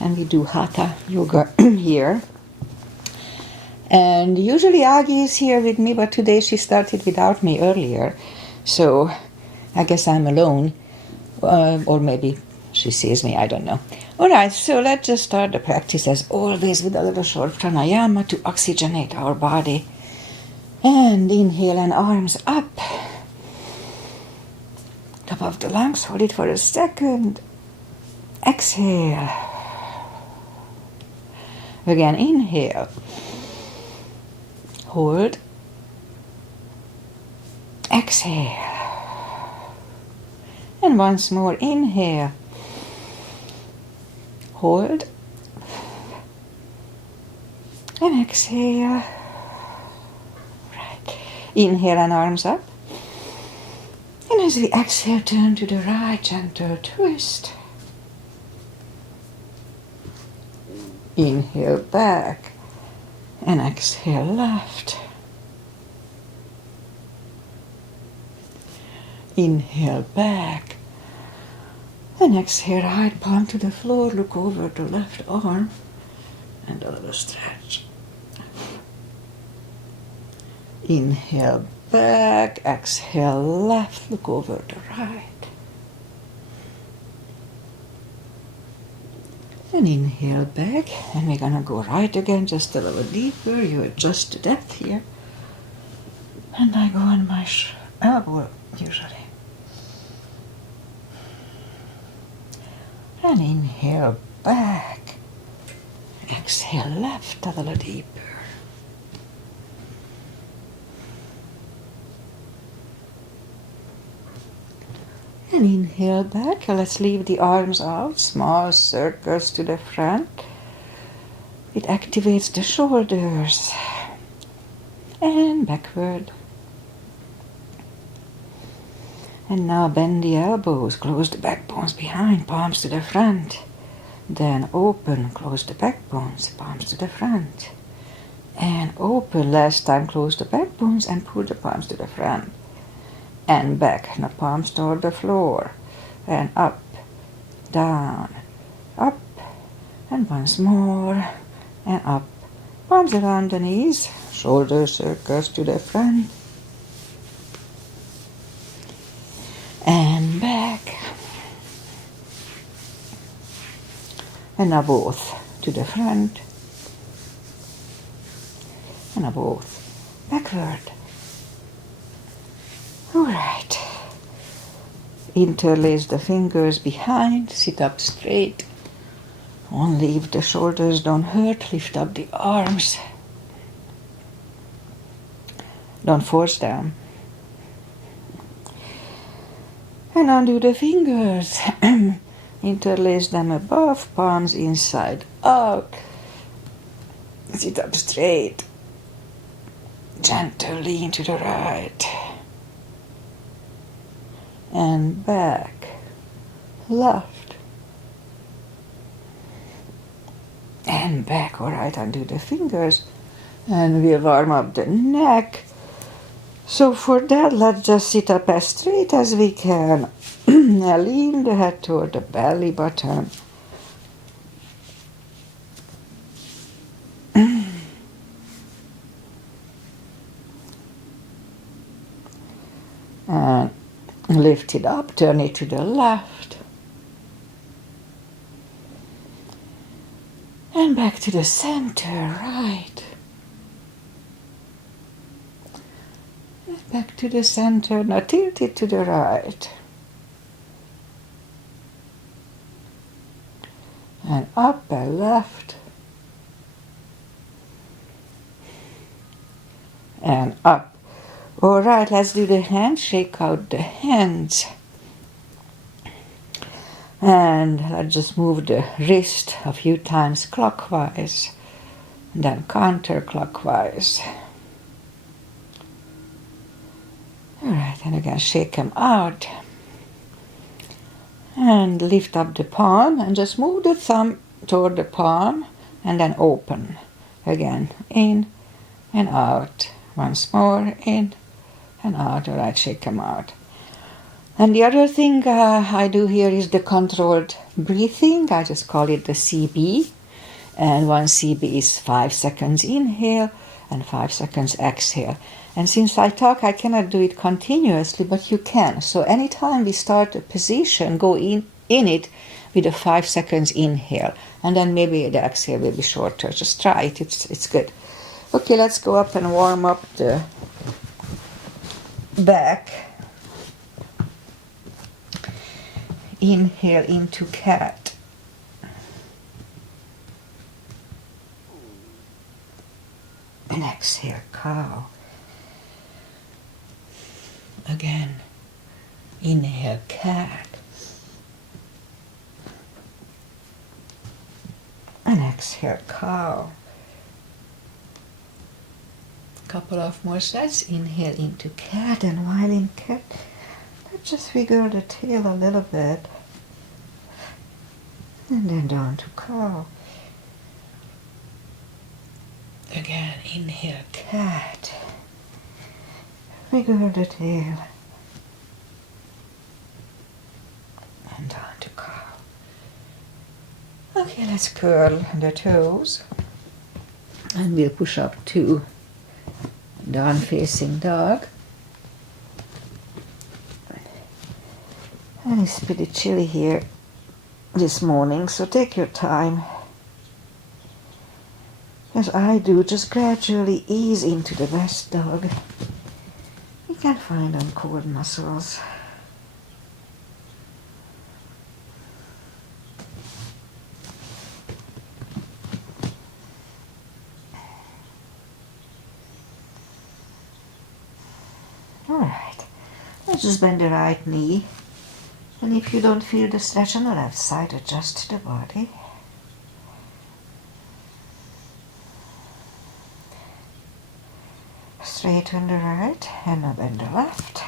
and we do Hatha yoga here. And usually Agi is here with me, but today she started without me earlier, so I guess I'm alone, or maybe she sees me, I don't know. Alright, so let's just start the practice as always with a little short pranayama to oxygenate our body. And inhale and arms up, top of the lungs, hold it for a second, exhale. Again, inhale, hold, exhale. And once more, inhale, hold, and exhale. Right. Inhale and arms up. And as we exhale, turn to the right, gentle twist. Inhale back and exhale left. Inhale back and exhale right palm to the floor. Look over the left arm and a little stretch. Inhale back, exhale left, look over the right. And inhale back, and we're gonna go right again, just a little deeper. You adjust the depth here. And I go on my elbow usually. And inhale back, exhale left a little deeper. And inhale back, let's leave the arms out, small circles to the front. It activates the shoulders. And backward. And now bend the elbows, close the backbones behind, palms to the front. Then open, close the backbones, palms to the front. And open, last time close the backbones and pull the palms to the front. And back, now palms toward the floor, and up, down, up, and once more, and up, palms around the knees, shoulder circles to the front, and back, and now both to the front, and now both backward. Alright, interlace the fingers behind, sit up straight, only if the shoulders don't hurt, lift up the arms, don't force them, and undo the fingers, interlace them above, palms inside out, sit up straight, gentle lean to the right, and back, left, and back. Alright, undo the fingers, and we'll warm up the neck. So for that, let's just sit up as straight as we can. Now lean the head toward the belly button. And lift it up, turn it to the left. And back to the center, right. Back to the center, now tilt it to the right. And up and left. And up. Alright, let's do the hand, shake out the hands. And let's just move the wrist a few times clockwise, and then counterclockwise. Alright, and again shake them out. And lift up the palm and just move the thumb toward the palm and then open. Again, in and out. Once more, in and out. Alright, shake them out. And the other thing I do here is the controlled breathing. I just call it the CB. And 1 CB is 5 seconds inhale and 5 seconds exhale. And since I talk, I cannot do it continuously, but you can. So anytime we start a position, go in it with a 5 seconds inhale. And then maybe the exhale will be shorter. Just try it. It's good. Okay, let's go up and warm up the back. Inhale into cat. And exhale, cow. Again, inhale, cat. And exhale, cow. Couple of more sets. Inhale into cat, and while in cat, let's just wiggle the tail a little bit. And then down to cow. Again, inhale, cat. Wiggle the tail. And down to cow. Okay, let's curl the toes. And we'll push up to down facing dog. And it's pretty chilly here this morning, so take your time. As I do, just gradually ease into the best dog. You can find on core muscles. Alright, let's just bend the right knee. And if you don't feel the stretch on the left side, adjust the body. Straighten the right and now bend the left.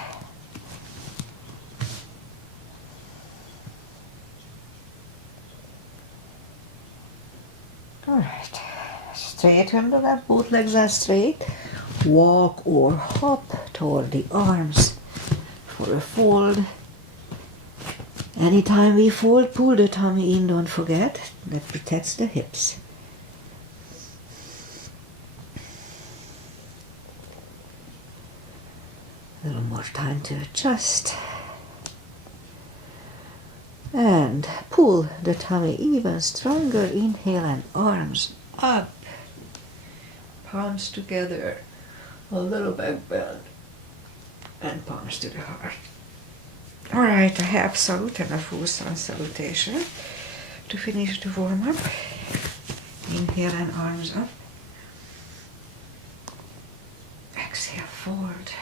Alright, straighten the left, both legs are straight. Walk or hop toward the arms for a fold. Anytime we fold, pull the tummy in, don't forget. That protects the hips. A little more time to adjust. And pull the tummy even stronger. Inhale and arms up. Palms together. A little back bend. And palms to the heart. Alright, a half salute and a full sun salutation to finish the warm up. Inhale and arms up. Exhale, forward.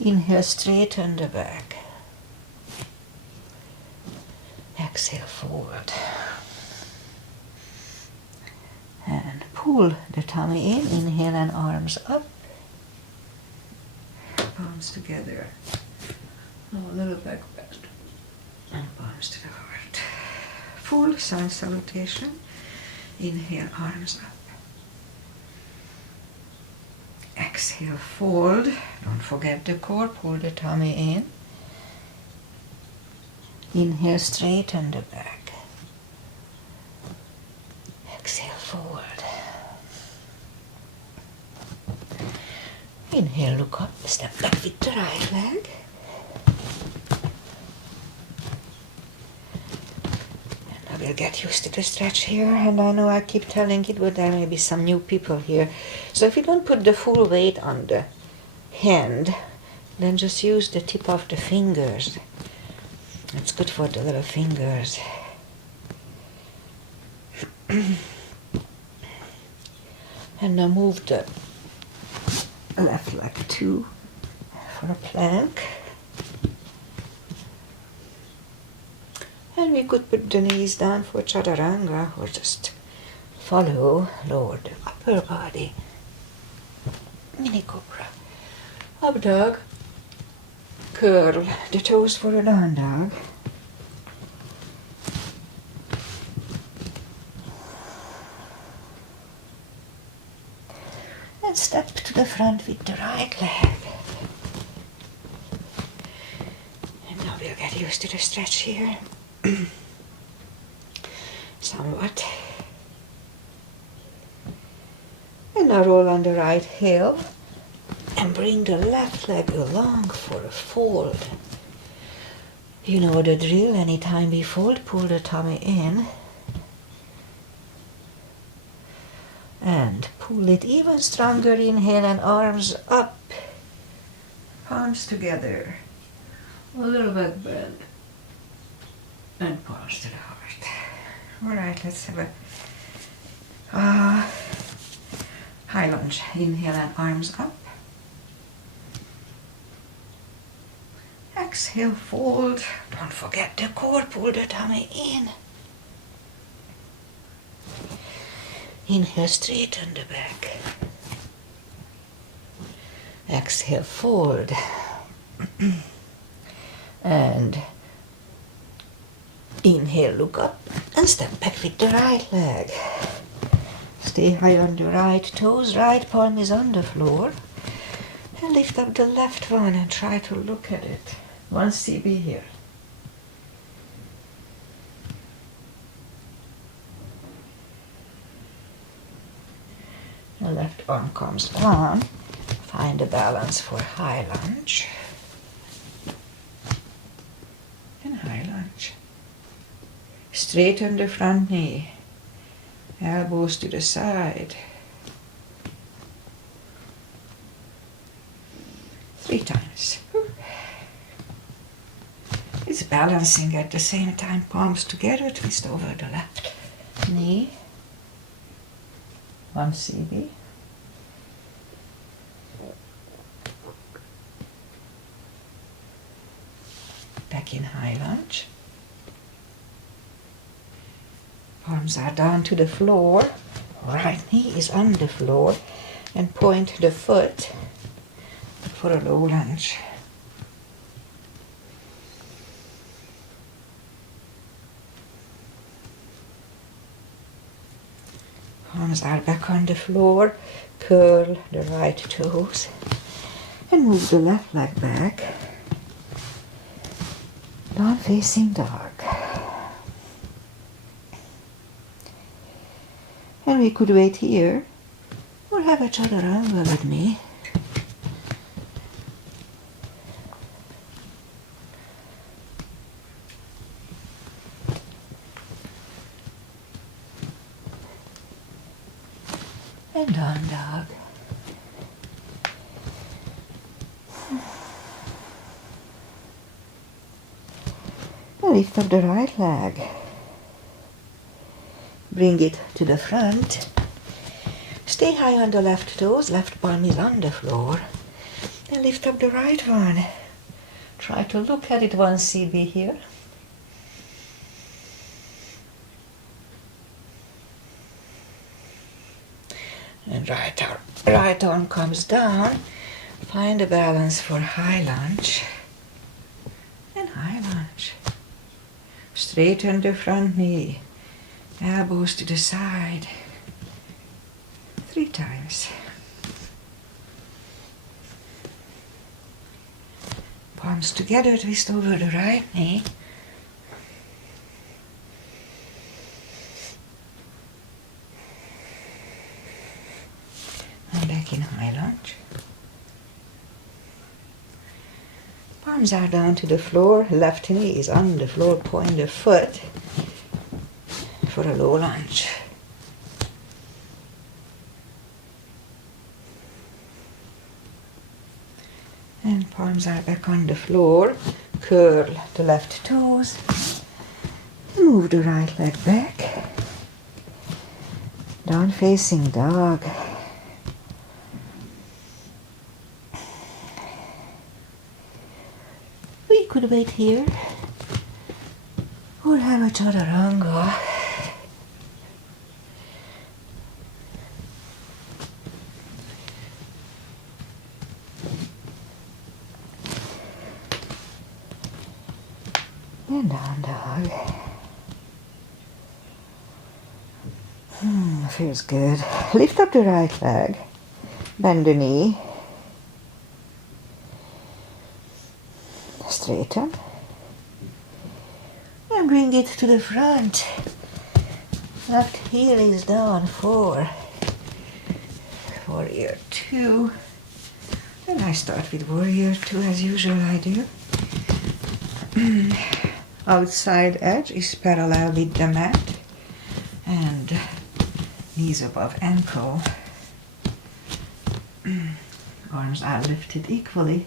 Inhale, straighten the back. Exhale, forward. And pull the tummy in. Inhale and arms up. Palms together. A little back bend. And palms to the heart. Full sun salutation. Inhale, arms up. Exhale, fold. Don't forget the core. Pull the tummy in. Inhale, straighten the back. Exhale, forward. Inhale, look up, step back with the right leg. And I will get used to the stretch here. And I know I keep telling it, but there may be some new people here. So if you don't put the full weight on the hand, then just use the tip of the fingers. It's good for the little fingers. And now move the left leg too for a plank. And we could put the knees down for chaturanga or just follow, lower the upper body. Mini cobra. Up dog. Curl the toes for a down dog. And step to the front with the right leg. used to the stretch here. Somewhat. And now roll on the right heel and bring the left leg along for a fold. You know the drill. Anytime we fold, pull the tummy in and pull it even stronger. Inhale and arms up, palms together, a little bit bend, and palms to the heart. All right, let's have a high lunge. Inhale and arms up. Exhale, fold. Don't forget the core. Pull the tummy in. Inhale, straighten the back. Exhale, fold. And inhale, look up and step back with the right leg. Stay high on the right toes. Right palm is on the floor. And lift up the left one and try to look at it. 1 CB here. The left arm comes on. Find a balance for high lunge. And high lunge. Straighten the front knee. Elbows to the side. 3 times. It's balancing at the same time. Palms together, twist over the left knee. 1 CB. Back in high lunge. Palms are down to the floor. Right knee is on the floor. And point the foot for a low lunge. Palms are back on the floor. Curl the right toes. And move the left leg back. Down facing dog. And we could wait here or have each other over with me. And down dog. And lift up the right leg. Bring it to the front. Stay high on the left toes. Left palm is on the floor. And lift up the right one. Try to look at it 1 CB here. And right arm comes down. Find a balance for high lunge. And high lunge. Straighten the front knee. Elbows to the side. 3 times. Palms together, twist over the right knee. And back in high lunge. Palms are down to the floor. Left knee is on the floor. Point the foot for a low lunge. And palms are back on the floor. Curl the left toes. Move the right leg back. Down facing dog. We could wait here or have a chaturanga. And down dog. Feels good. Lift up the right leg. Bend the knee. Straighten. And bring it to the front. Left heel is down for warrior 2. And I start with warrior 2 as usual I do. Outside edge is parallel with the mat and knees above ankle. Arms are lifted equally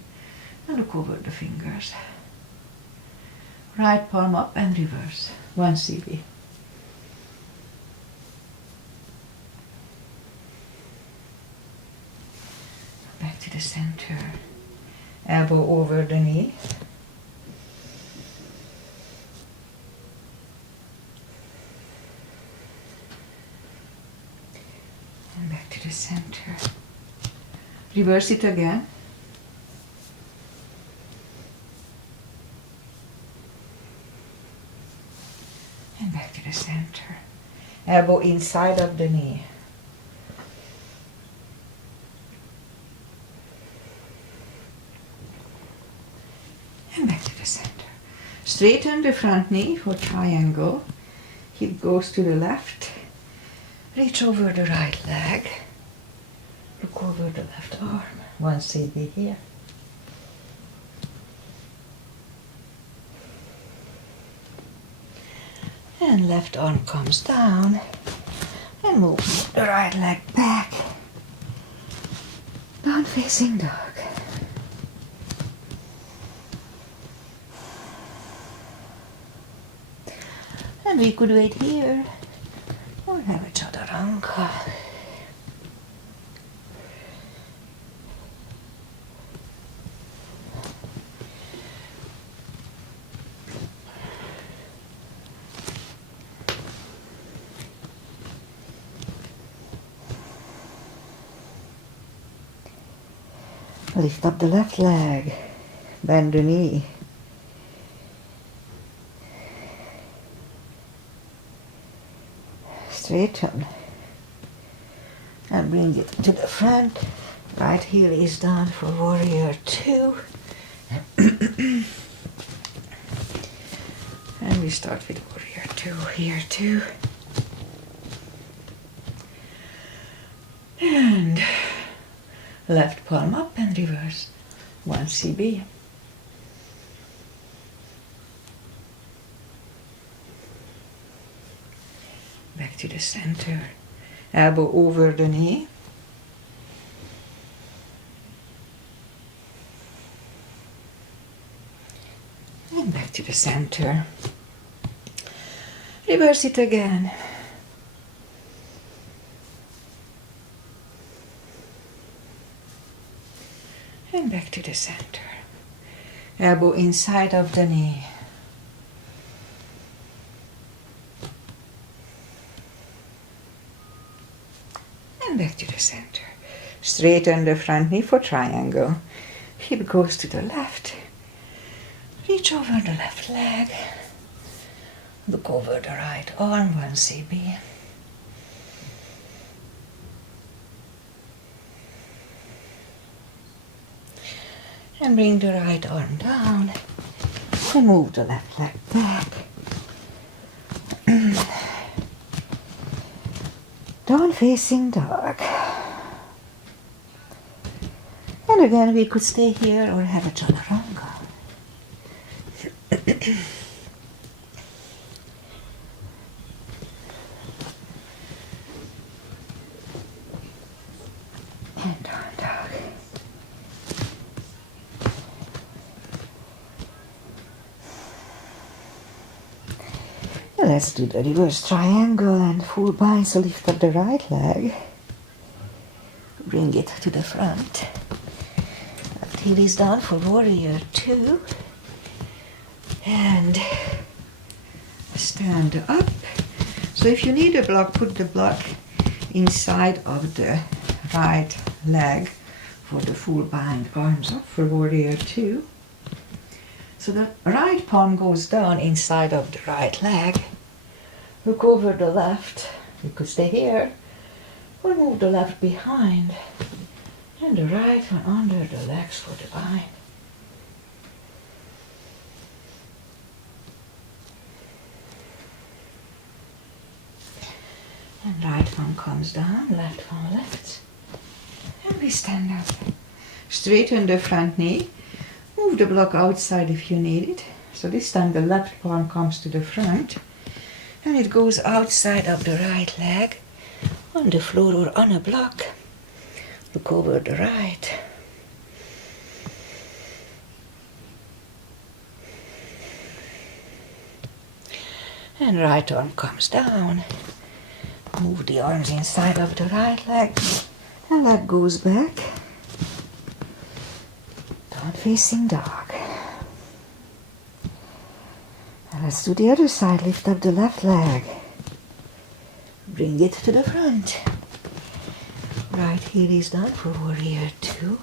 and look over the fingers. Right palm up and reverse. 1 CB. Back to the center. Elbow over the knee. And back to the center. Reverse it again. And back to the center. Elbow inside of the knee. And back to the center. Straighten the front knee for triangle. Hip goes to the left. Reach over the right leg. Look over the left arm. 1 CB here. And left arm comes down. And move the right leg back. Down facing dog. And we could wait here or have a chaturanga. Lift up the left leg, bend the knee. Straighten and bring it to the front. Right heel is down for warrior 2. And we start with warrior 2 here too. And left palm up and reverse. 1 CB. Back to the center. Elbow over the knee. And back to the center. Reverse it again. And back to the center. Elbow inside of the knee. And back to the center. Straighten the front knee for triangle. Hip goes to the left. Reach over the left leg. Look over the right arm, 1 CB. And bring the right arm down. And move the left leg back. Down facing dog. And again we could stay here or have a chaturanga. And down dog. Let's do the reverse triangle and full bind. So lift up the right leg. Bring it to the front. Left heel is down for warrior 2. And stand up. So if you need a block, put the block inside of the right leg for the full bind. Arms up for warrior 2. So the right palm goes down inside of the right leg. Look over the left. You could stay here or move the left behind and the right one under the legs for the bind. And right one comes down, left one lifts. And we stand up. Straighten the front knee. Move the block outside if you need it. So this time the left palm comes to the front. And it goes outside of the right leg. On the floor or on a block. Look over the right. And right arm comes down. Move the arms inside of the right leg. And leg goes back. Down facing dog. And let's do the other side. Lift up the left leg. Bring it to the front. Right heel is done for warrior 2.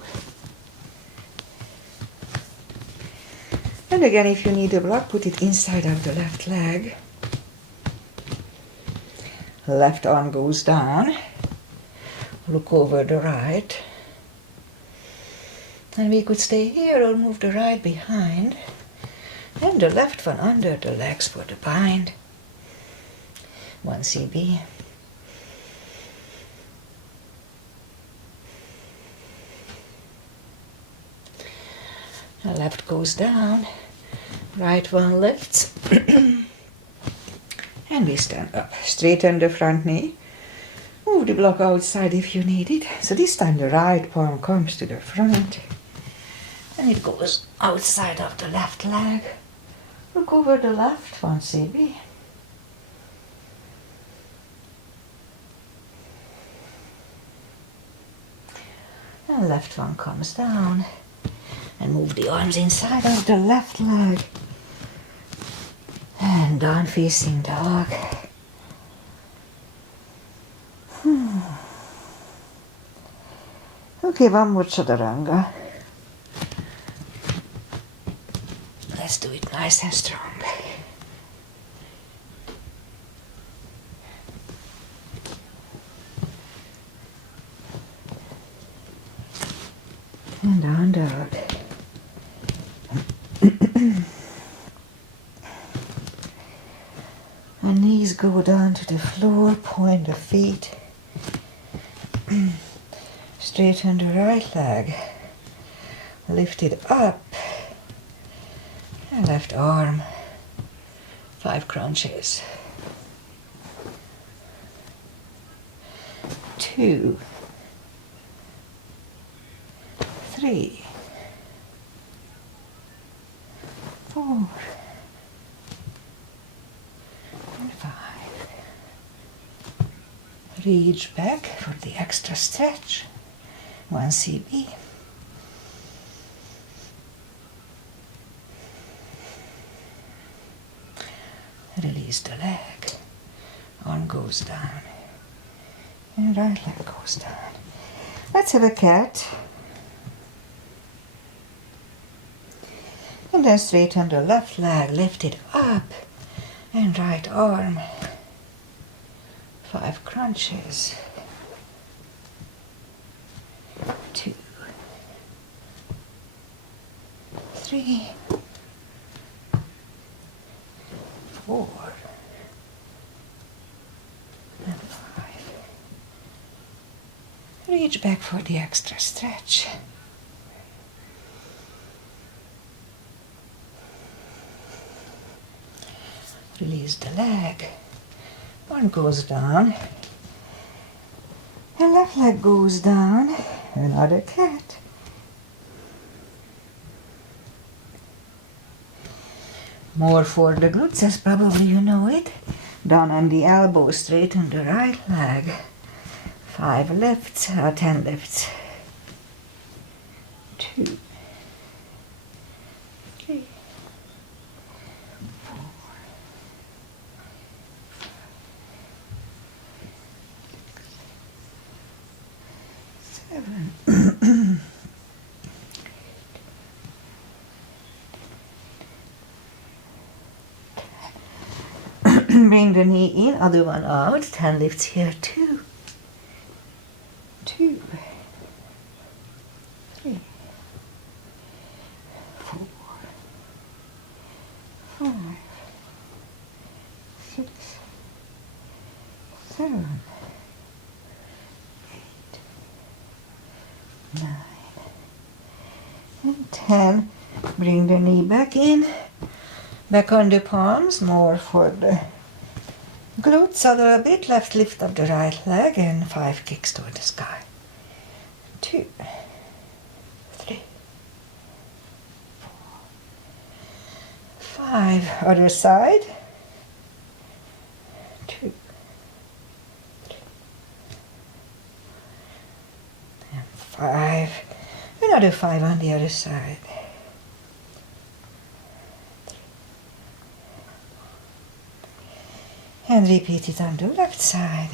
And again, if you need a block, put it inside of the left leg. Left arm goes down. Look over the right. And we could stay here or move the right behind. And the left one under the legs for the bind. 1 CB. The left goes down. Right one lifts. And we stand up. Straighten the front knee. Move the block outside if you need it. So this time the right palm comes to the front. And it goes outside of the left leg. Look over the left, 1 CB. And left one comes down. And move the arms inside of the left leg. And down facing dog. Okay, one more chaturanga. Let's do it nice and strong. And down dog. And knees go down to the floor, point the feet. Straighten the right leg. Lift it up. And left arm. 5 crunches. 2, 3, 4, and 5. Reach back for the extra stretch. 1 CB. Release the leg. Arm goes down. And right leg goes down. Let's have a cat. And then straighten the left leg, lift it up. And right arm. 5 crunches. 2, 3, 4, and 5. Reach back for the extra stretch. Release the leg. One goes down. And left leg goes down. Another cat. More for the glutes, as probably you know it. Down on the elbow, straighten the right leg. 5 lifts, 10 lifts. 2, 3, 4, 7. Bring the knee in, other one out. 10 lifts here, 2, 2, 3, 4, 5, 6, 7, and bring the knee back in. Back on the palms, more for the glutes a little bit. Left lift of the right leg and 5 kicks toward the sky. 2, 3, 4, 5. Other side. 2, 3, and 5. Another 5 on the other side. And repeat it on the left side.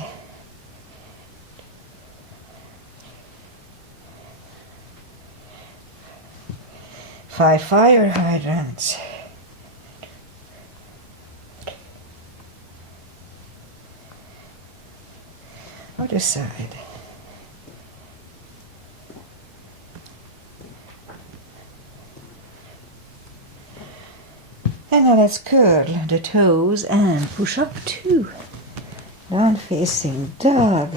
5 fire hydrants. Other side. And now let's curl the toes and push up 2. Down facing dog.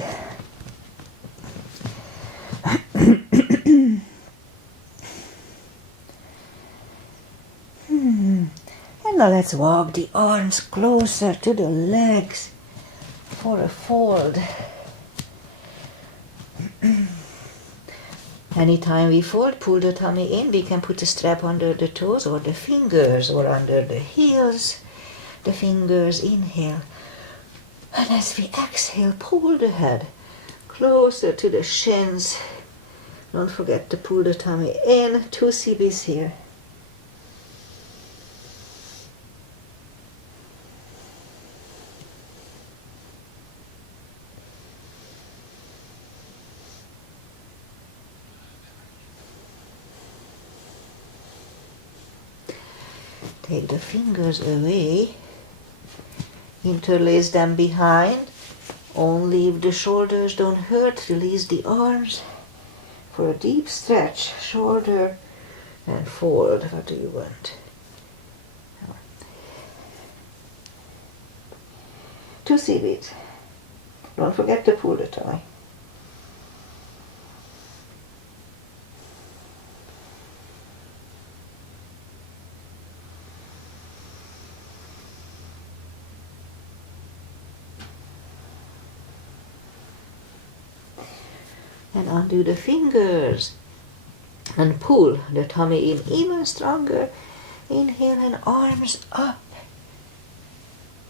And now let's walk the arms closer to the legs for a fold. Anytime we fold, pull the tummy in. We can put a strap under the toes or the fingers or under the heels. The fingers, inhale. And as we exhale, pull the head closer to the shins. Don't forget to pull the tummy in. 2 CBs here. Take the fingers away, interlace them behind, only if the shoulders don't hurt, release the arms for a deep stretch, shoulder and fold. What do you want? 2 CBs. Don't forget to pull the tummy. And undo the fingers and pull the tummy in even stronger. Inhale and arms up,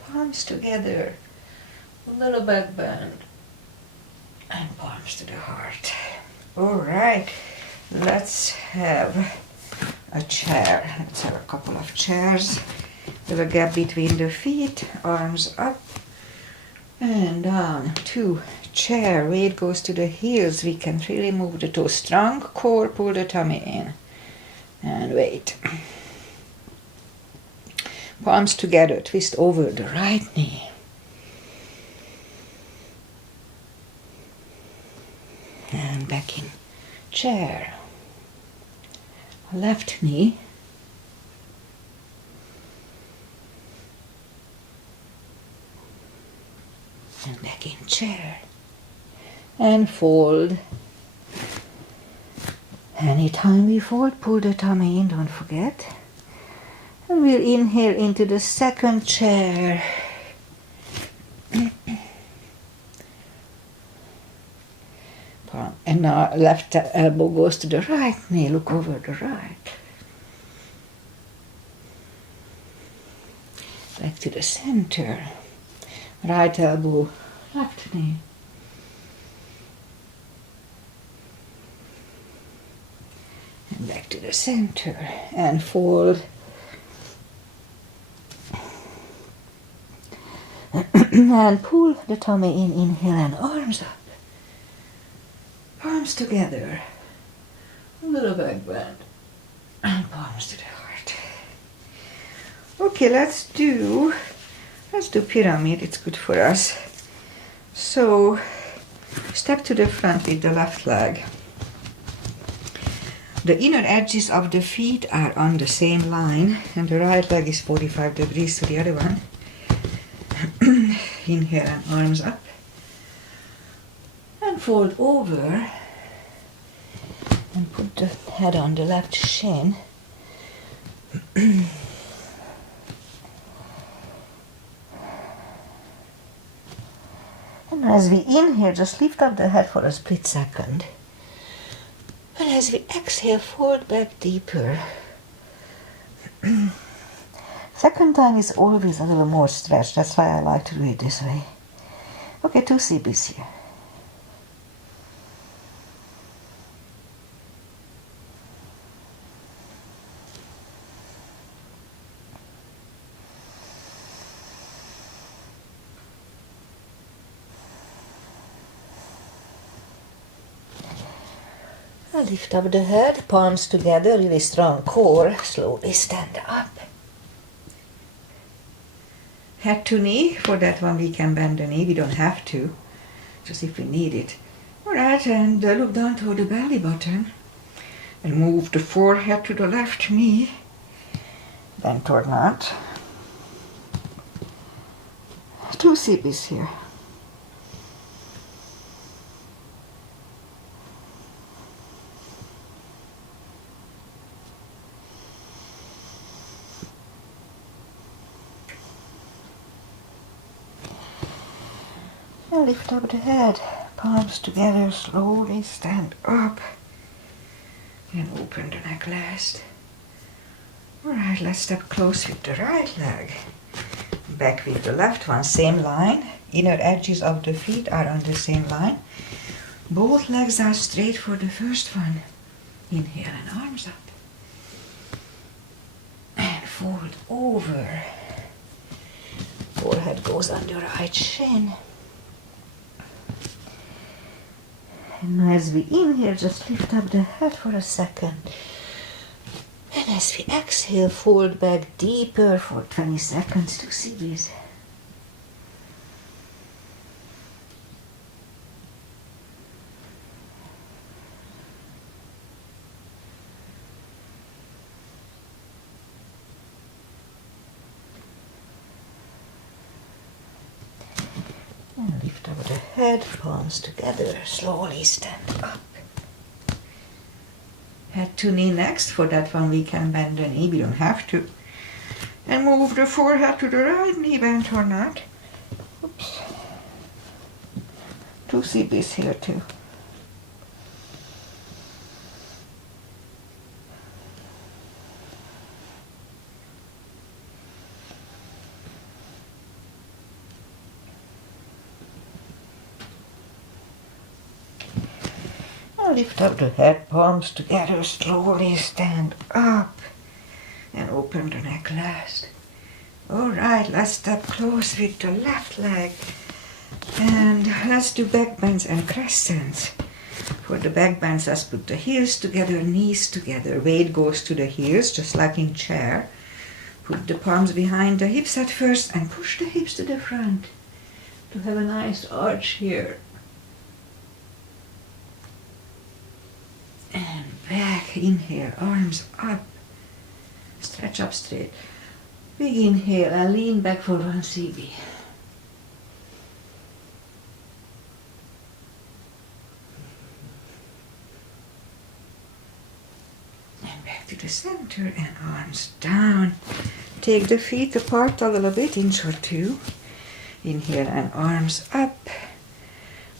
palms together, a little back bend and palms to the heart. All right, let's have a chair. Let's have a couple of chairs with a gap between the feet, arms up and down. 2 chair, weight goes to the heels. We can really move the toes. Strong core, pull the tummy in and wait. Palms together, twist over the right knee. And back in chair. Left knee. And back in chair. And fold. Anytime we fold, pull the tummy in, don't forget. And we'll inhale into the second chair. And now left elbow goes to the right knee, look over the right. Back to the center. Right elbow, left knee. And back to the center and fold. And pull the tummy in, inhale and arms up. Palms together. A little back bend. And palms to the heart. Okay, let's do pyramid. It's good for us. So step to the front with the left leg. The inner edges of the feet are on the same line and the right leg is 45 degrees to the other one. Inhale and arms up. And fold over And put the head on the left shin. And as we inhale, just lift up the head for a split second. And as we exhale, fold back deeper. Second time is always a little more stretched. That's why I like to do it this way. Okay, 2 CBs here. Lift up the head, palms together, really strong core. Slowly stand up. Head to knee. For that one we can bend the knee. We don't have to, just if we need it. Alright, and look down toward the belly button. And move the forehead to the left knee. Bend or not. 2 CBs here. And lift up the head, palms together, slowly stand up. And open the neck last. Alright, let's step close with the right leg. Back with the left one, same line. Inner edges of the feet are on the same line. Both legs are straight for the first one. Inhale and arms up. And fold over. Forehead goes on the right shin. And as we inhale, just lift up the head for a second. And as we exhale, fold back deeper for 20 seconds to CBs. And lift up the head, palms together, slowly stand up. Head to knee next. For that one we can bend the knee, we don't have to. And move the forehead to the right knee, bent or not. Oops. 2 CBs here too. Lift up the head, palms together, slowly stand up and open the neck last. Alright, let's step close with the left leg and let's do back bends and crescents. For the back bends, let's put the heels together, knees together. Weight goes to the heels, just like in chair. Put the palms behind the hips at first and push the hips to the front to have a nice arch here. And back, inhale, arms up, stretch up straight. Big inhale and lean back for 1 CB. And back to the center and arms down. Take the feet apart a little bit, inch or 2. Inhale and arms up.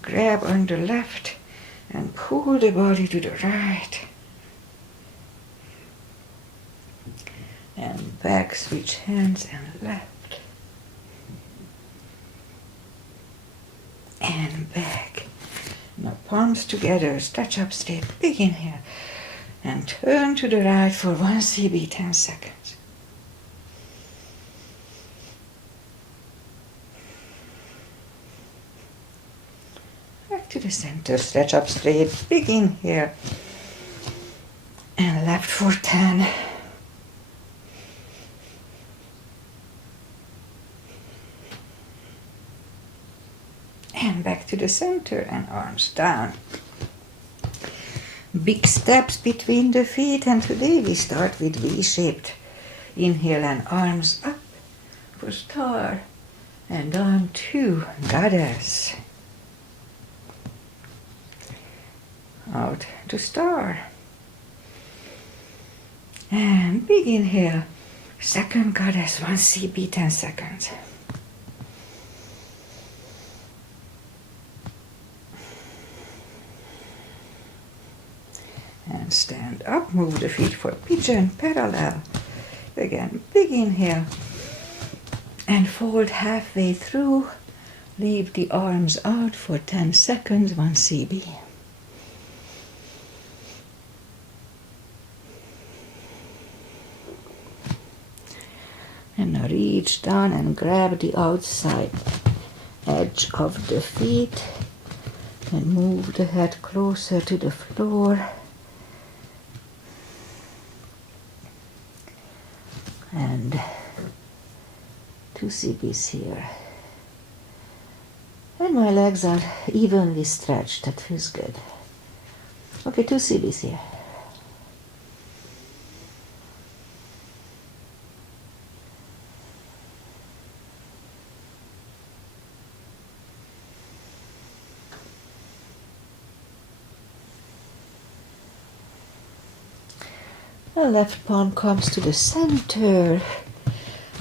Grab on the left. And pull the body to the right. And back, switch hands and left. And back. Now palms together, stretch up straight, big inhale. And turn to the right for 1 CB, 10 seconds. Back to the center, stretch up straight, big inhale. And left for 10. And back to the center and arms down. Big steps between the feet, and today we start with V-shaped. Inhale and arms up for star. And down to goddess. Out to star. And big inhale. Second goddess, 1 CB, 10 seconds. And stand up, move the feet for pigeon, parallel. Again, big inhale. And fold halfway through. Leave the arms out for 10 seconds, 1 CB. And now reach down and grab the outside edge of the feet and move the head closer to the floor. And 2 CBs here. And my legs are evenly stretched, that feels good. Okay, 2 CBs here. The left palm comes to the center.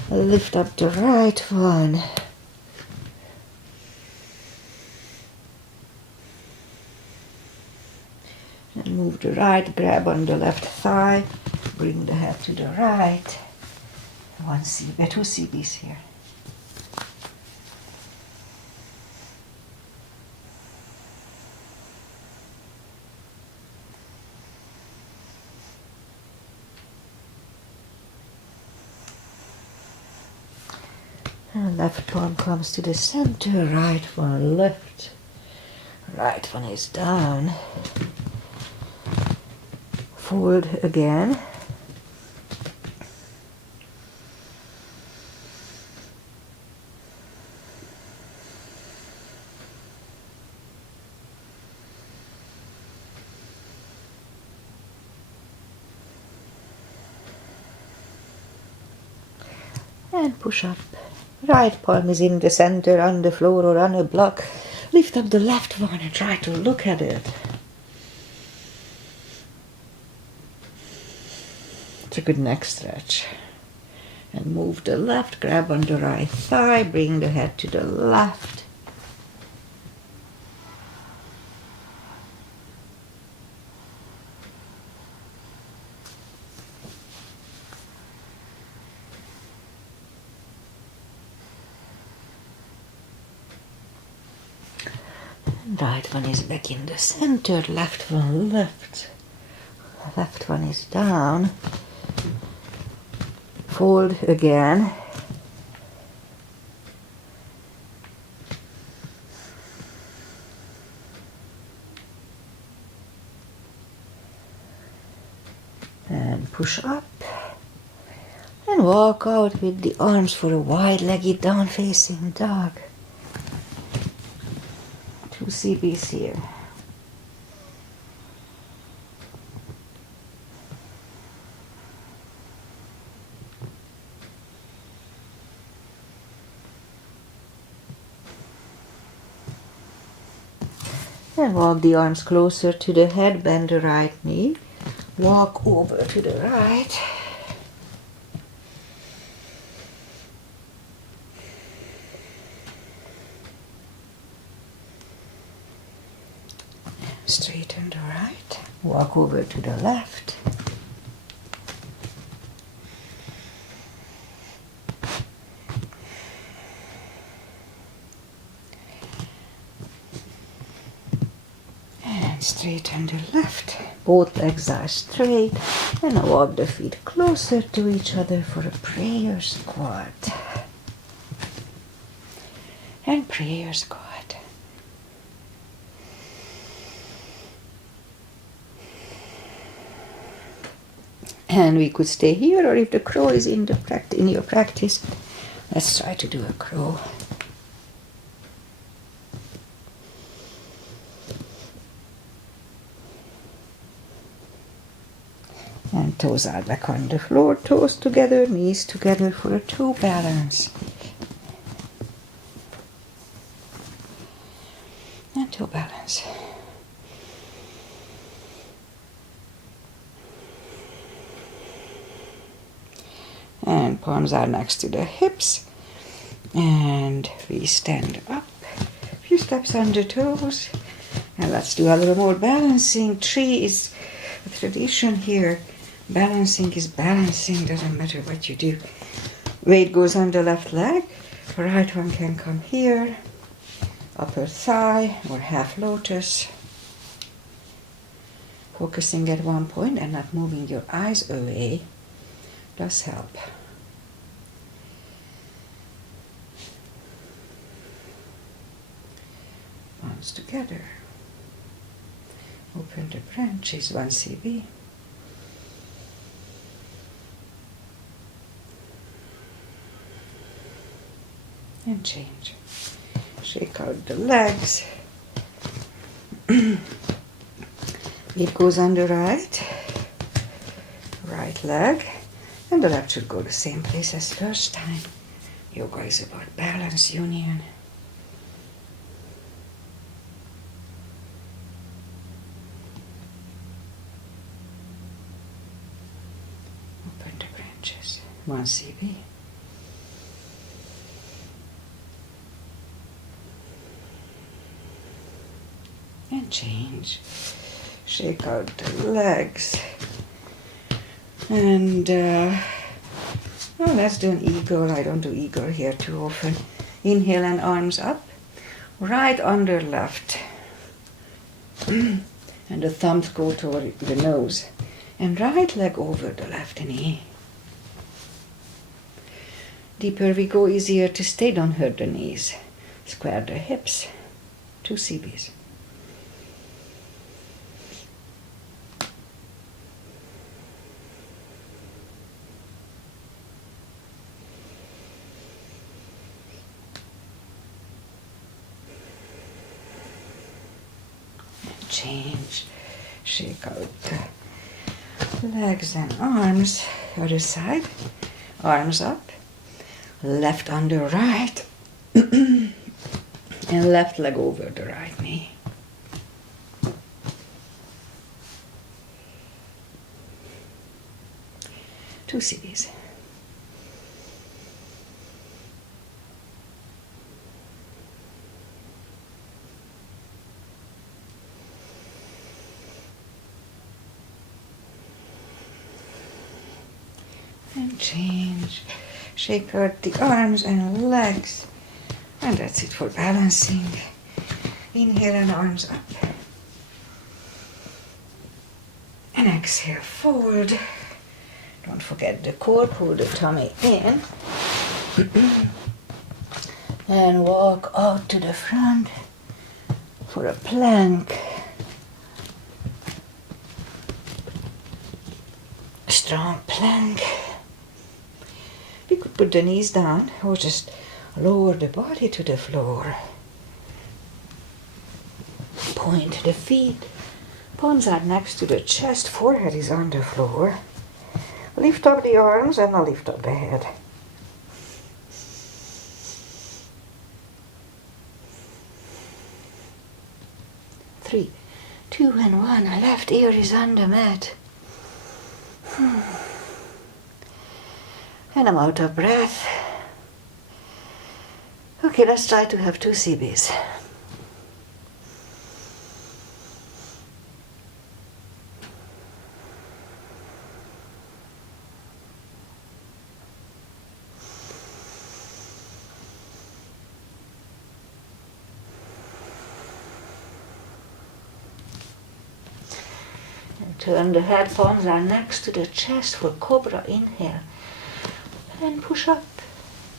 Lift up the right one. And move the right, grab on the left thigh. Bring the head to the right. 1 CB, 2 CBs here. And left palm comes to the center, right one left. Right one is down. Fold again. And push up. Right palm is in the center, on the floor or on a block. Lift up the left one and try to look at it. It's a good neck stretch. And move the left, grab on the right thigh, bring the head to the left. Right one is back in the center, left one left. Left one is down. Fold again. And push up. And walk out with the arms for a wide-legged down-facing dog. 2 CBs here. And walk the arms closer to the head, bend the right knee. Walk over to the right. Straighten the right. Walk over to the left. And straighten the left. Both legs are straight. And walk the feet closer to each other for a prayer squat. And prayer squat. And we could stay here, or if the crow is in your practice, let's try to do a crow. And toes are back on the floor, toes together, knees together for a toe balance. And toe balance. and palms are next to the hips. And we stand up. A few steps on the toes. And let's do a little more balancing. 3 is a tradition here. Balancing is balancing, doesn't matter what you do. Weight goes on the left leg. The right one can come here. Upper thigh or half lotus. Focusing at one point and not moving your eyes away does help. Palms together. Open the branches, 1 cb. And change. Shake out the legs. It goes on the right leg, and the left should go the same place as first time. Yoga is about balance, union. Open the branches, 1 cb. And change. Shake out the legs. And let's do an eagle. I don't do eagle here too often. Inhale and arms up. Right under left. And the thumbs go toward the nose. And right leg over the left knee. Deeper we go, easier to stay. Don't hurt the knees. Square the hips. 2 cbs. Change. Shake out the legs and arms. Other side. Arms up. Left under right. And left leg over the right knee. Two cbs. And change. Shake out the arms and legs. And that's it for balancing. Inhale and arms up. And exhale, fold. Don't forget the core, pull the tummy in. And walk out to the front for a plank. Strong plank. We could put the knees down or just lower the body to the floor. Point the feet. Palms are next to the chest, forehead is on the floor. Lift up the arms and now lift up the head. Three, 2 and 1. Left ear is on the mat. And I'm out of breath. Okay, let's try to have 2 cbs. Turn the head, palms are next to the chest for cobra, inhale. And push up.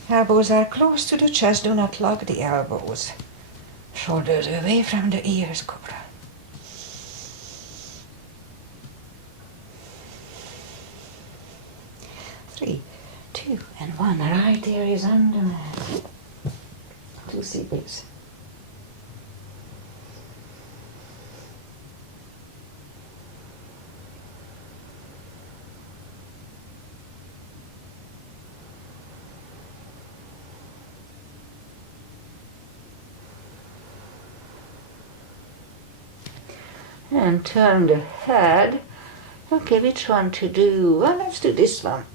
Elbows are close to the chest, do not lock the elbows. Shoulders away from the ears, cobra. Three, 2 and 1. Right ear is on the mat. 2 cbs. And turn the head. Okay, which one to do? Well, let's do this one.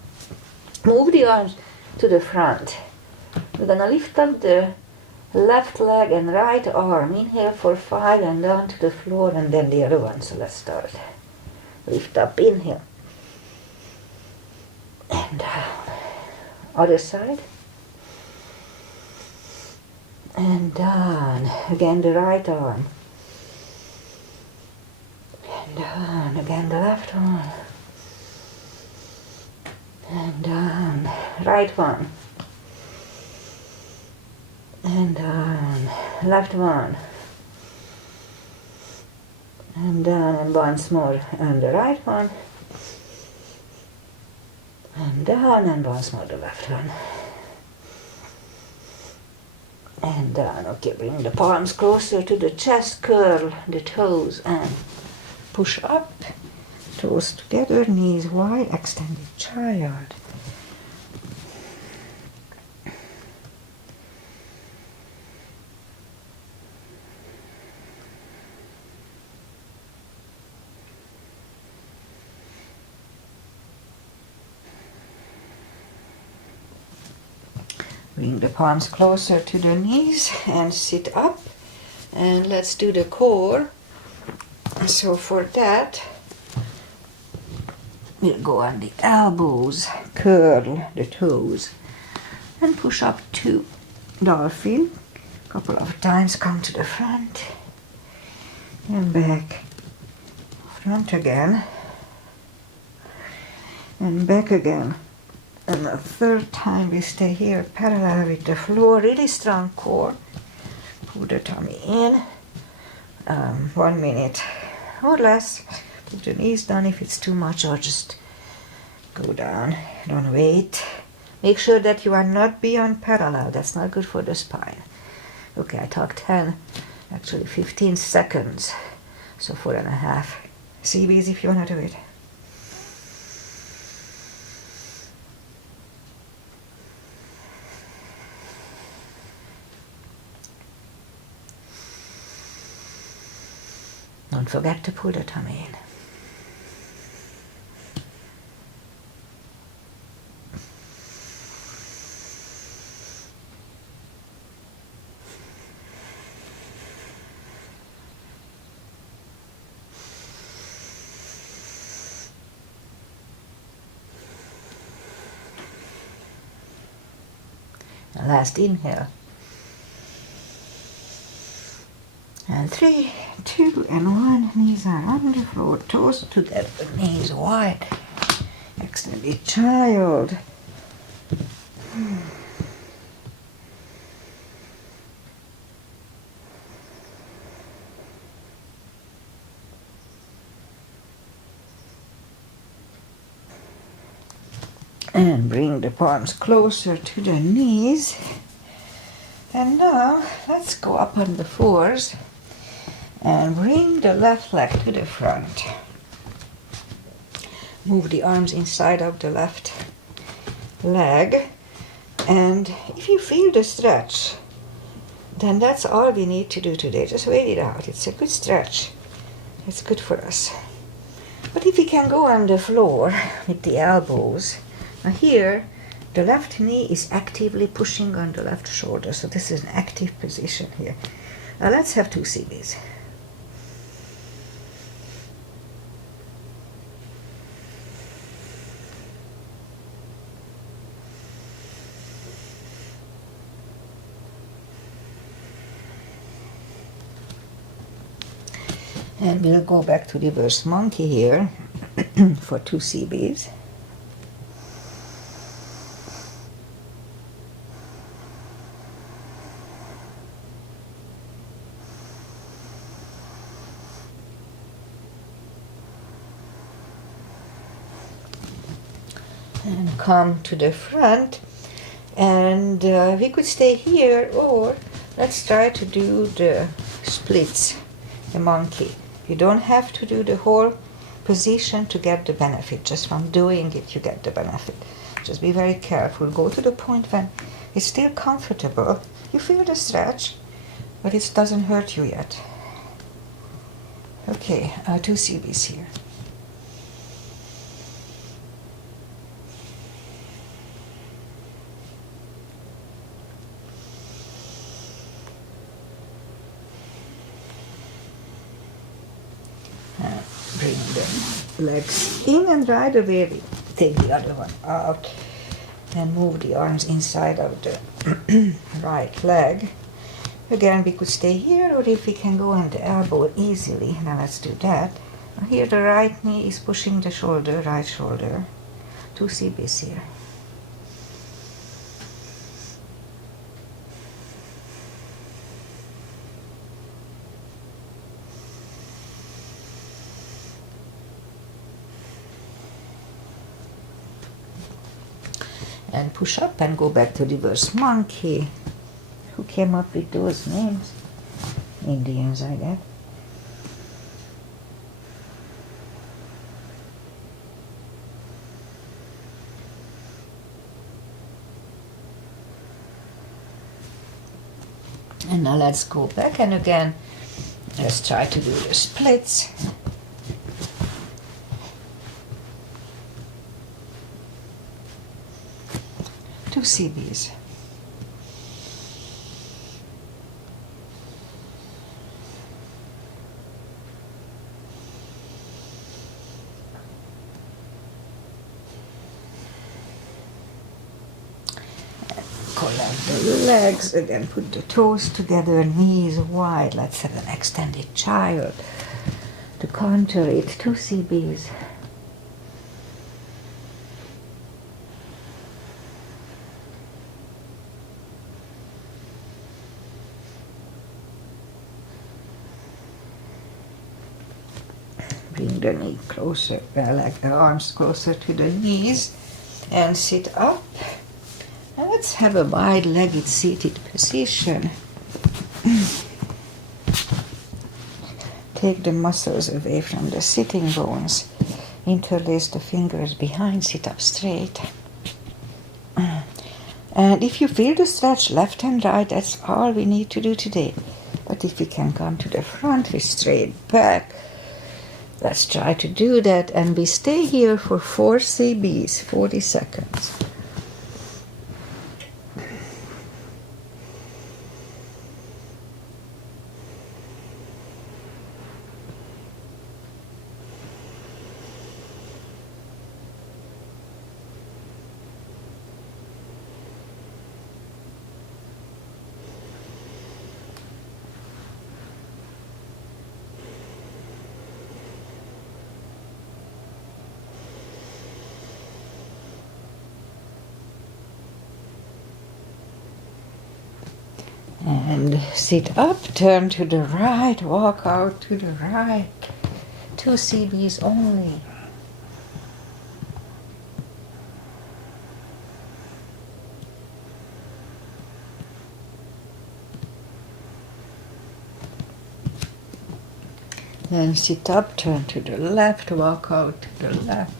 Move the arms to the front. We're gonna lift up the left leg and right arm. Inhale for 5 and down to the floor, and then the other one. So let's start. Lift up, inhale. And down. Other side. And down. Again the right arm. And down. Again the left one. And down. Right one. And down. Left one. And down, and once more. And the right one. And down, and once more the left one. And down. Okay, bring the palms closer to the chest, curl the toes and push up. Toes together, knees wide, extended child. Bring the palms closer to the knees and sit up. And let's do the core. So for that, we'll go on the elbows, curl the toes, and push up to dolphin. A couple of times, come to the front and back. Front again. And back again. And the third time we stay here parallel with the floor, really strong core. Pull the tummy in. 1 minute or less. Put the knees down if it's too much, or just go down. Don't wait. Make sure that you are not beyond parallel. That's not good for the spine. Okay, I talked 10, actually 15 seconds. So 4.5. CBs if you want to do it. Don't forget to pull the tummy in. And last inhale. And 3, 2, and 1. Knees are on the floor, toes together, knees wide. Extended child. And bring the palms closer to the knees. And now let's go up on the fours and bring the left leg to the front. Move the arms inside of the left leg. And if you feel the stretch, then that's all we need to do today. Just wait it out. It's a good stretch. It's good for us. But if you can go on the floor with the elbows, now here, the left knee is actively pushing on the left shoulder, so this is an active position here. Now let's have 2 CBs. And we'll go back to reverse monkey here for 2 CBs. And come to the front, and we could stay here, or let's try to do the splits, the monkey. You don't have to do the whole position to get the benefit. Just from doing it you get the benefit. Just be very careful. Go to the point when it's still comfortable. You feel the stretch, but it doesn't hurt you yet. Okay, 2 CBs here. the legs in, and right away we take the other one out and move the arms inside of the right leg. Again, we could stay here, or if we can go on the elbow easily. Now let's do that. Here the right knee is pushing the shoulder, right shoulder. 2 CBs here. And push up and go back to reverse monkey. Who came up with those names? Indians, I guess. And now let's go back, and again, let's try to do the splits. Two CBs. Collect the legs, again put the toes together, knees wide. Let's have an extended child to counter it. 2 CBs. Bring the knee closer, like the arms closer to the knees, and sit up. And let's have a wide-legged seated position. Take the muscles away from the sitting bones. Interlace the fingers behind, sit up straight. And if you feel the stretch left and right, that's all we need to do today. But if we can come to the front with straight back, let's try to do that. And we stay here for 4 CBs, 40 seconds. And sit up, turn to the right, walk out to the right. 2 CBs only. Then sit up, turn to the left, walk out to the left.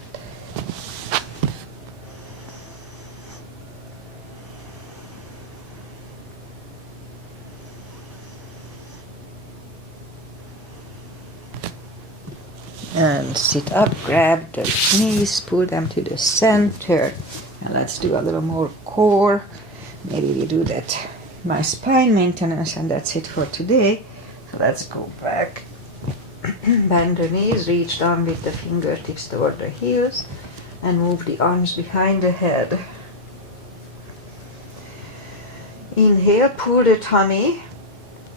And sit up, grab the knees, pull them to the center. And let's do a little more core. Maybe we do that, my spine maintenance, and that's it for today. So let's go back. Bend the knees, reach down with the fingertips toward the heels, and move the arms behind the head. Inhale, pull the tummy,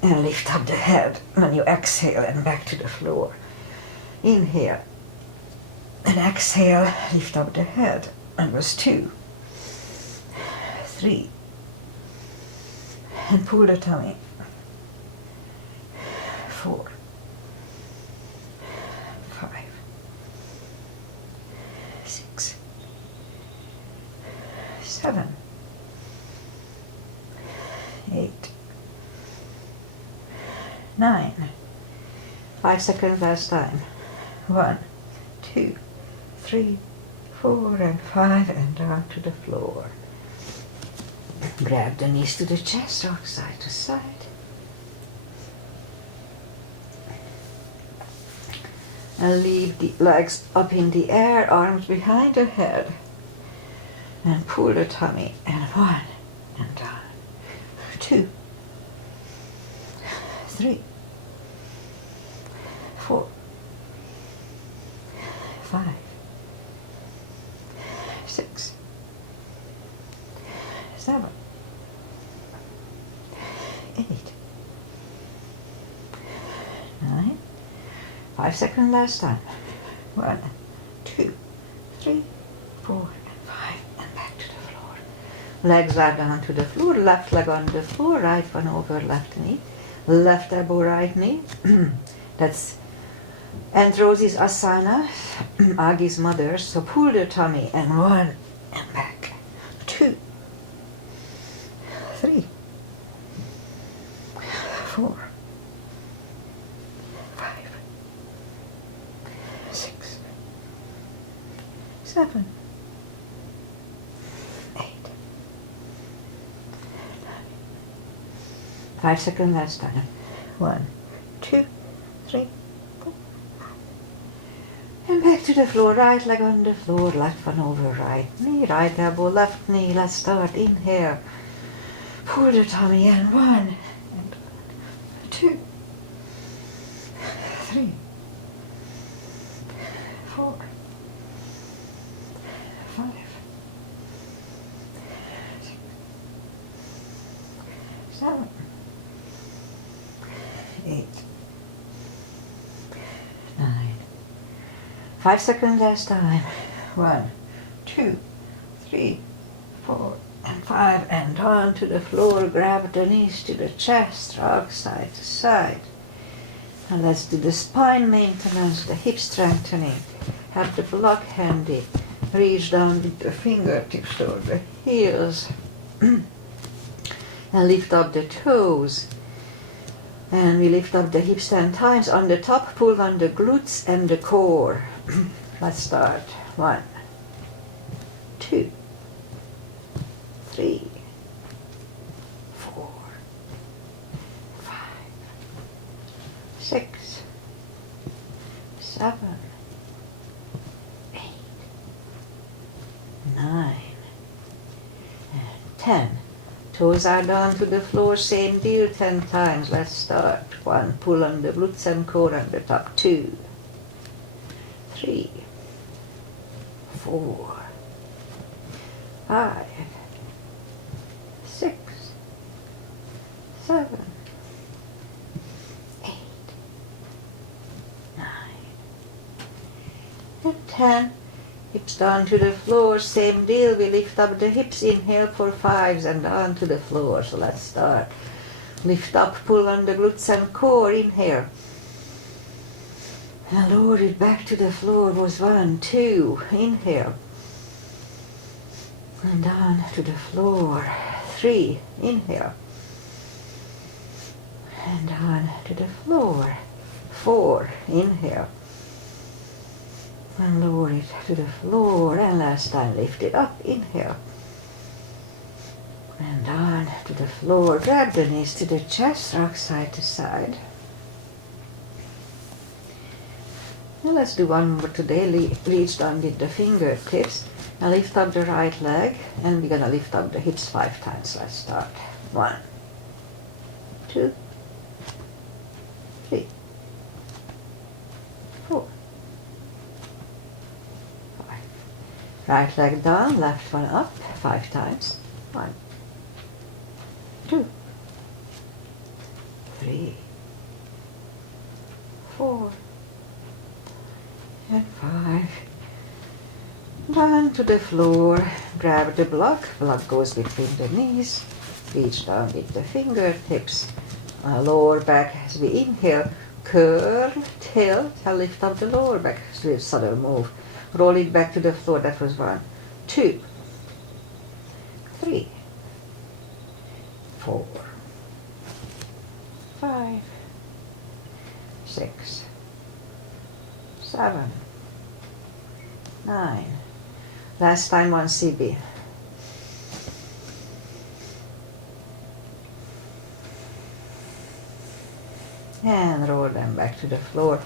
and lift up the head. When you exhale, and back to the floor. Inhale, and exhale, lift up the head. And was 2, 3, and pull the tummy. 4, 5, 6, 7, 8, 9. 5 seconds last time. 1, 2, 3, 4, and 5, and down to the floor. Grab the knees to the chest, rock side to side. And leave the legs up in the air, arms behind the head. And pull the tummy, and 1, and down. 2, 3, 4, 8, 9. 5 seconds last time. 1, 2, 3, 4, and 5, and back to the floor. Legs are down to the floor, left leg on the floor, right one over left knee, left elbow, right knee. That's Aunt Rosie's asana, Agi's mother, so pull the tummy, and 1, and back, 2, 3, 4, 5, 6, 7, 8, 9. 5 seconds last time. 1, 2, 3, 4. And back to the floor, right leg on the floor, left one over right knee, right elbow, left knee. Let's start. Inhale. Pull the tummy in. 1, and 2, 3, 4, 5, 6, 7, 8, 9. 5 seconds last time. 1, 2, 3, 4, and 5. And on to the floor. Grab the knees to the chest. Rock side to side. And let's do the spine maintenance, the hip strengthening. Have the block handy. Reach down with the fingertips toward the heels. And lift up the toes. And we lift up the hips 10 times. On the top, pull on the glutes and the core. Let's start. 1, 2, 3, 4, 5, 6, 7, 8, 9, and 10. Toes are down to the floor, same deal 10 times. Let's start. 1, pull on the glutes and core on the top. 2, 3, 4, 5, 6, 7, 8, 9, and 10. Hips down to the floor, same deal. We lift up the hips, inhale for 5s and down to the floor. So let's start. Lift up, pull on the glutes and core, inhale. And lower it back to the floor. Was 1, 2, inhale. And down to the floor. 3, inhale. And down to the floor. 4, inhale. And lower it to the floor. And last time, lift it up, inhale. And down to the floor. Grab the knees to the chest, rock side to side. Now let's do one more today. Reach down with the fingertips. Now lift up the right leg, and we're gonna lift up the hips 5 times. Let's start. 1, 2, 3, 4, 5. Right leg down, left one up 5 times. 1, 2, 3, 4, and 5. Down to the floor. Grab the block. Block goes between the knees. Reach down with the fingertips. Lower back as we inhale. Curl, tilt, and lift up the lower back. Subtle move. Roll it back to the floor. That was 1, 2, 3, 4, 5, 6, 7, 9. Last time on CB. And roll them back to the floor.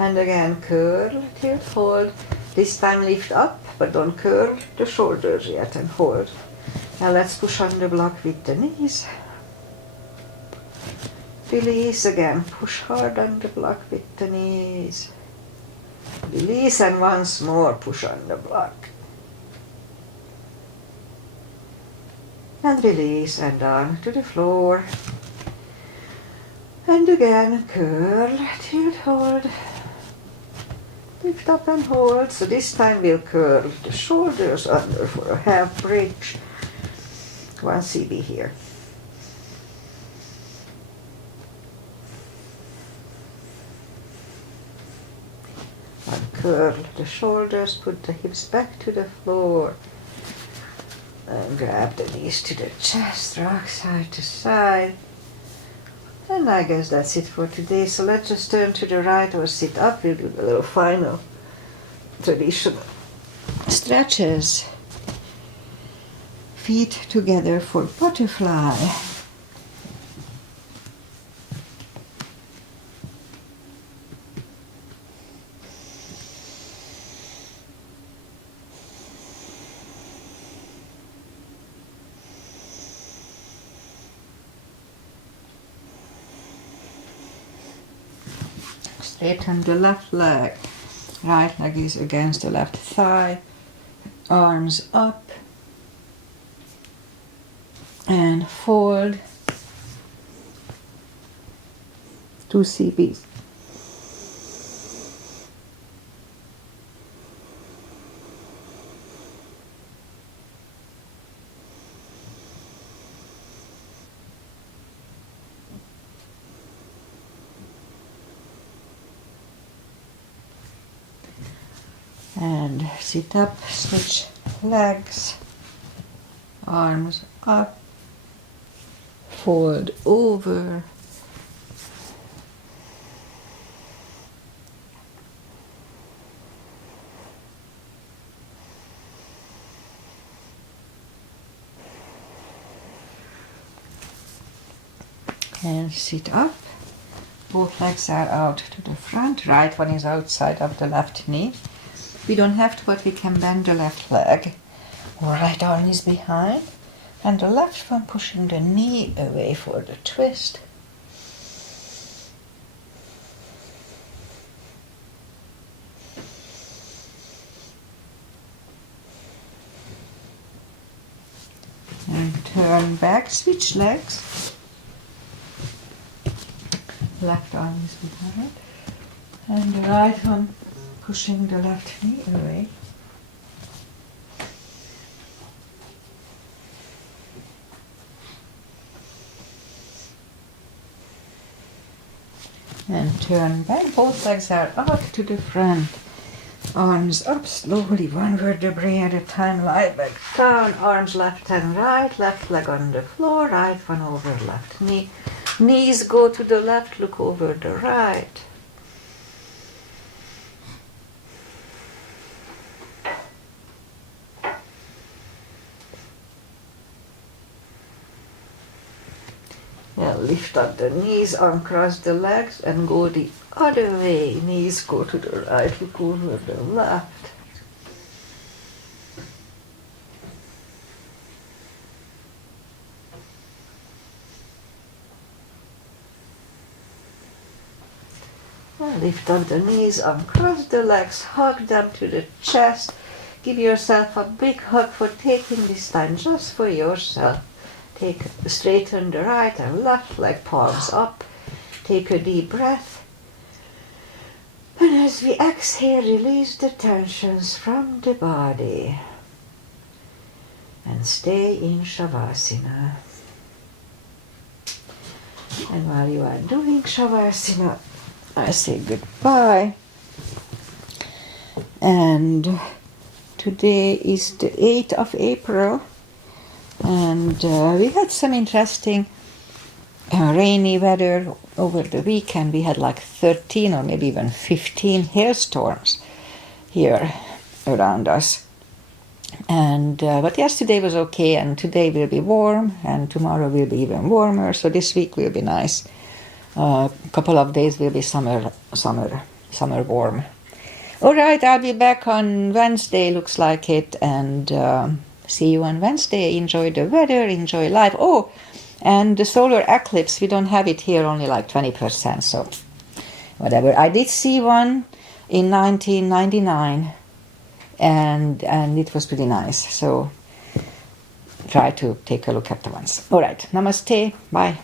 And again, curl, tilt, hold. This time lift up, but don't curl the shoulders yet, and hold. Now let's push on the block with the knees. Release again. Push hard on the block with the knees. Release, and once more push on the block. And release, and down to the floor. And again, curl, tilt, hold. Lift up and hold. So this time we'll curl the shoulders under for a half bridge. 1 cb here. Uncurl the shoulders, put the hips back to the floor. And grab the knees to the chest, rock side to side. And I guess that's it for today. So let's just turn to the right or sit up. We'll do a little final traditional stretches. Feet together for butterfly. Straighten the left leg. Right leg is against the left thigh. Arms up. And fold. 2 cbs. And sit up, switch legs, arms up, fold over, and sit up. Both legs are out to the front, right one is outside of the left knee. We don't have to, but we can bend the left leg. Right arm is behind, and the left one pushing the knee away for the twist. And turn back, switch legs. Left arm is behind, and the right one pushing the left knee away. And turn back, both legs are out to the front. Arms up slowly, one vertebrae at a time, lie back down, arms left and right, left leg on the floor, right one over left knee. Knees go to the left, look over the right. Now lift up the knees, uncross the legs and go the other way. Knees go to the right, look over the left. And lift up the knees, uncross the legs, hug them to the chest. Give yourself a big hug for taking this time just for yourself. Straighten the right and left leg, palms up. Take a deep breath. And as we exhale, release the tensions from the body. And stay in Shavasana. And while you are doing Shavasana, I say goodbye. And today is the 8th of April. And we had some interesting rainy weather over the weekend. We had like 13 or maybe even 15 hailstorms here around us. And but yesterday was okay, and today will be warm, and tomorrow will be even warmer. So this week will be nice. A couple of days will be summer warm. All right, I'll be back on Wednesday, looks like it, and see you on Wednesday. Enjoy the weather, enjoy life. Oh, and the solar eclipse, we don't have it here, only like 20%, so whatever. I did see one in 1999, and it was pretty nice. So try to take a look at the ones. All right, namaste, bye.